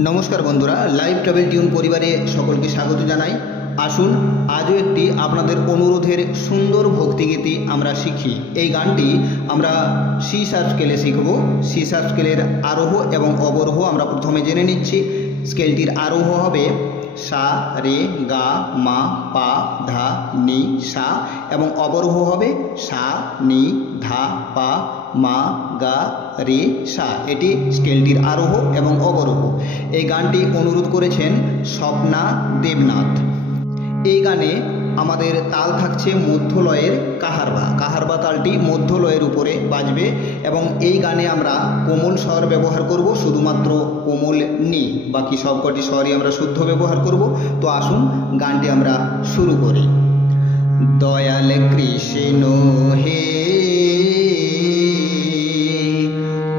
नमस्कार बंधुरा live travel टिউন परिवारे सकलके स्वागत जानाई। आसुन आजও একটি আপনাদের অনুরোধের সুন্দর ভক্তিগীতি আমরা শিখি। এই গানটি আমরা সি শার্প স্কেলে শিখব। সি শার্প স্কেলের আরোহ এবং অবরোহ আমরা প্রথমে জেনে নিচ্ছি। স্কেলটির আরোহ হবে সা রে গা মা পা ধা নি সা এবং অবরোহ হবে সা নি ধা পা মা গা রে সা। এটি স্কেলটির আরোহ এবং অবরোহ। এই গানটি অনুরোধ করেছেন স্বপ্না দেবনাথ। এই গানে আমাদের তাল থাকছে মধ্যলয়ের কাহারবা। কাহারবা তালটি মধ্যলয়ের উপরে বাজবে এবং এই গানে আমরা কোমল স্বর ব্যবহার করব, শুধুমাত্র কোমল নি, বাকি সবকটি স্বরই আমরা শুদ্ধ ব্যবহার করব। তো আসুন গানটি আমরা শুরু করি। দয়াল কৃষ্ণ হে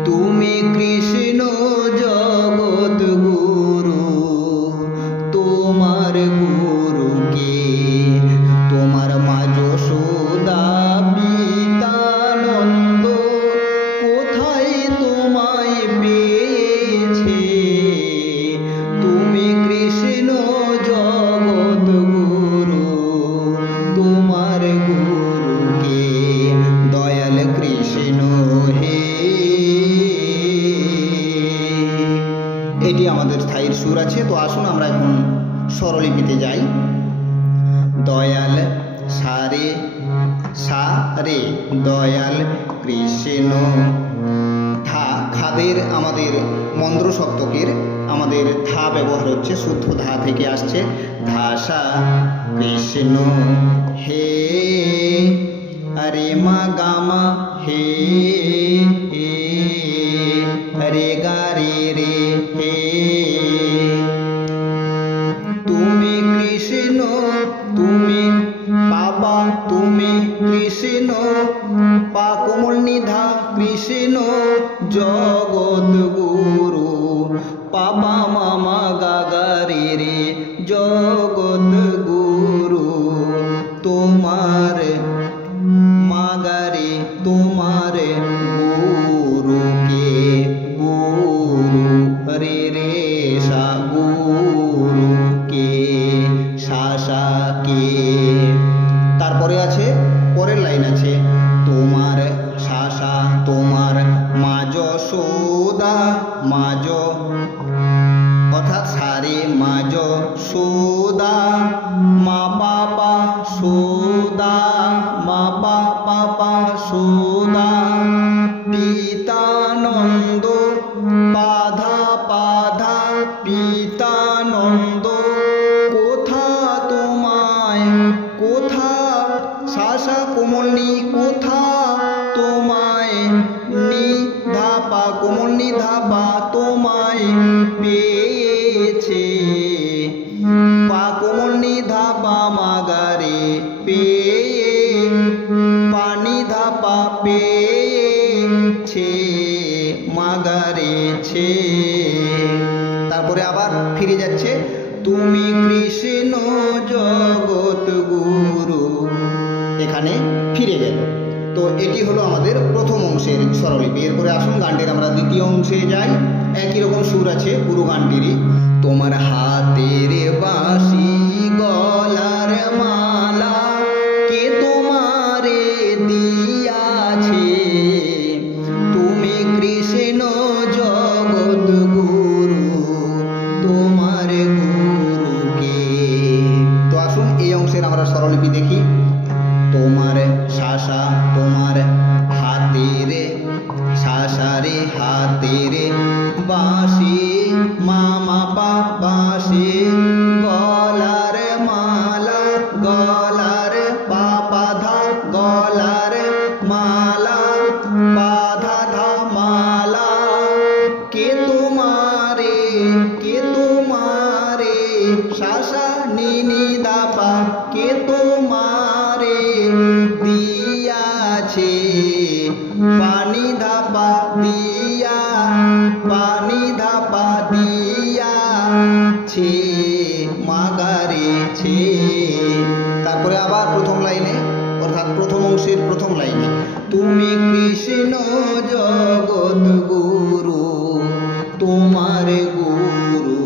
তুমি কৃষ্ণ জগৎ গুরু, তোমার গুরুকে তোমার মা যশোদা পিতানন্দ কোথায় তোমায় পেয়েছে। তুমি কৃষ্ণ জগৎ গুরু, তোমার গুরুকে দয়াল কৃষ্ণ হে। এটি আমাদের স্থায়ীর সুর আছে। তো আসুন আমরা এখন স্বরলিপিতে যাই। দয়াল সারে সা রে দয়াল কৃষ্ণ ধা। খাদের আমাদের মন্দ্র সপ্তকের আমাদের ধা ব্যবহার হচ্ছে, শুদ্ধ ধা থেকে আসছে। ধা সা কৃষ্ণ হে রে মা গামা হে রে গা রে রে হে। তুমি কৃষ্ণ তুমি বাবা, তুমি কৃষ্ণ পা কোমল নিধা কৃষ্ণ জগৎ গুরু, পাপা মামা গাগা রে রে জগৎ গুরু। তোমার মাগারে তোমার গুরুকে গুরু রে রে সা গুরুকে সা সা কে। তারপরে আছে পরের লাইন আছে তোমার সা সা তোমার মা যশোদা মাজ, অর্থাৎ সারে মা যশোদা মা পাপা সোদা মা পাপা সোদা পিতানন্দ পাধা পাধা পিতানন্দ কোথা তোমায় কোথা শাসা কোমল নি কোথা তোমায় নি ধাপা কোমল নি ধাপা তোমায় পেয়েছে। পা কোমল নি ধাপা মাগারে পেয়ে পানি ধাপা পেয়েছে মাগারে ছে। তারপরে আবার ফিরে যাচ্ছে তুমি কৃষ্ণ জগৎ গুরু, এখানে ফিরে গেল। তো এটি হলো আমাদের প্রথম অংশের স্বরলিপি। এরপরে আসুন গানটির আমরা দ্বিতীয় অংশে যাই। একই রকম সুর আছে পুরো গানটিরই। তোমার হাতের বাঁশি গলার মালা কে তোমারে দিয়াছে। তুমি কৃষ্ণ জগৎ গুরু, তোমার গুরুকে। তো আসুন এই অংশের আমরা স্বরলিপি দেখি। তোমার শাসা তোমার হাতের শাসারে হাতের বাঁশি মামা পা বাঁশি গলার মালা গলার পাপা ধা গলার মালা পাধা ধা মালা কে তোমারে শাসা নি নি দাপা কে তোমারে দিয়াছে। পানি ধাপা দিয়া পানি ধাপা দিয়াছে মাগারে ছে। তারপরে আবার প্রথম লাইনে, অর্থাৎ প্রথম অংশের প্রথম লাইনে তুমি কৃষ্ণ জগৎ গুরু তোমার গুরু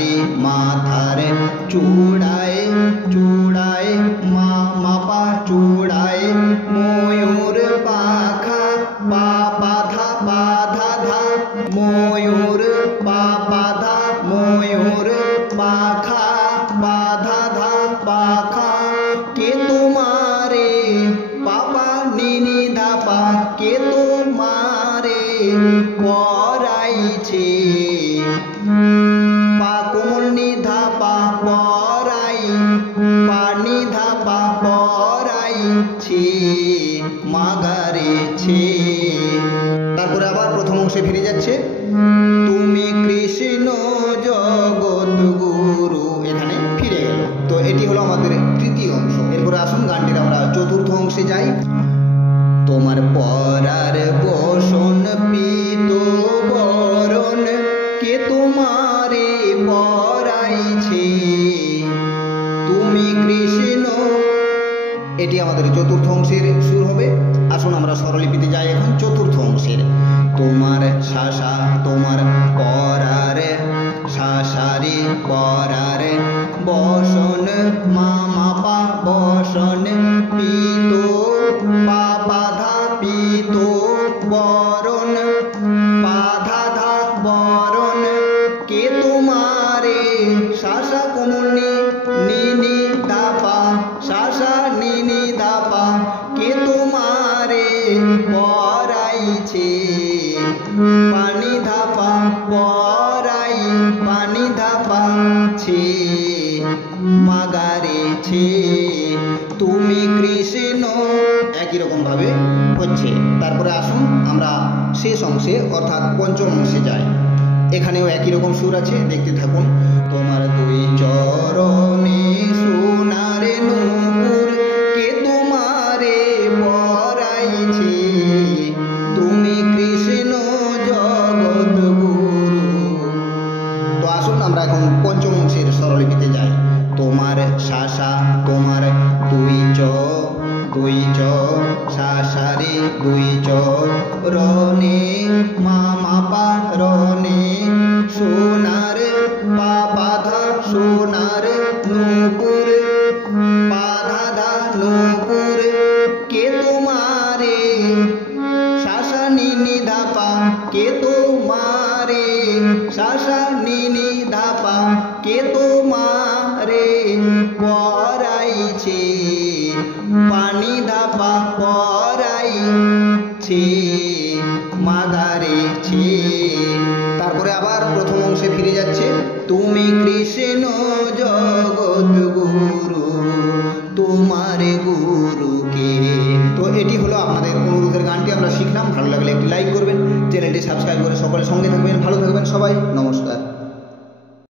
রে মাথার চূড়ায় চূড়ায় মা মাপা চূড়ায় ময়ূর পাখা পা ধা ময়ূর পা ধা ময়ূর পাখা ধা পাখা কে তোমারে পাপা নিনি ধাপা কে তোমারে পরাইছে পা কোমল নিধা পা পরাই পানি ধাপা পরাইছে মাগারেছে। তারপরে আবার প্রথম অংশে ফিরে যাচ্ছে, তুমি কৃষ্ণ জগৎ গুরু, এখানে ফিরে গেল। তো এটি হলো আমাদের তৃতীয় অংশ। এরপরে আসুন গানটির আমরা চতুর্থ অংশে যাই। তোমার পরার বসন পিত বরণ কে তোমারে পরাইছে তুমি কৃষ্ণ। এটি আমাদের চতুর্থ অংশের সুর হবে। আসুন আমরা স্বরলিপিতে যাই এখন চতুর্থ অংশের। তোমার শাসা তোমার পরারে শাসারে পরারে বসন মা মাপা বসন পিত পা ধা পিত বরণ পা ধা বরণ কে তোমারে শাসা কোমল নিনি দাপা শাসা নিনি দাপা কে তোমারে পরাইছে পানি ধাপা পরাই পানি ধাপাছে মাগারেছে তুমি কৃষ্ণ। একই রকম ভাবে হচ্ছে। তারপরে আসুন আমরা শেষ অংশে অর্থাৎ পঞ্চম অংশে যাই। এখানেও একই রকম সুর আছে, দেখতে থাকুন। তোমার দুই চরণে সোনারে নূপুর কে তোমারে পরাইছে তুমি কৃষ্ণ জগৎ গুরু। তো আসুন আমরা এখন পঞ্চম অংশের স্বরলিপিতে যাই। তোমার শাসা তোমার দুই চ শাসারে দুই চ রনে মা মাপা রনে সোনার পা ধা সোনার নূপুর পা ধা নূপুর কে তোমারে শাসা নিনি ধাপা কে তোমারে শাসা নিনি ধাপা কে তোমারে পরাইছে পানি ধাপা পরাইছে মাগারেছে। তারপরে আবার প্রথম অংশে ফিরে যাচ্ছে, তুমি কৃষ্ণ জগৎ গুরু তোমার গুরুকে। তো এটি হলো আপনাদের অনুরোধের গানটি আমরা শিখলাম। ভালো লাগলে একটি লাইক করবেন, চ্যানেলটি সাবস্ক্রাইব করে সকলের সঙ্গে থাকবেন। ভালো থাকবেন সবাই।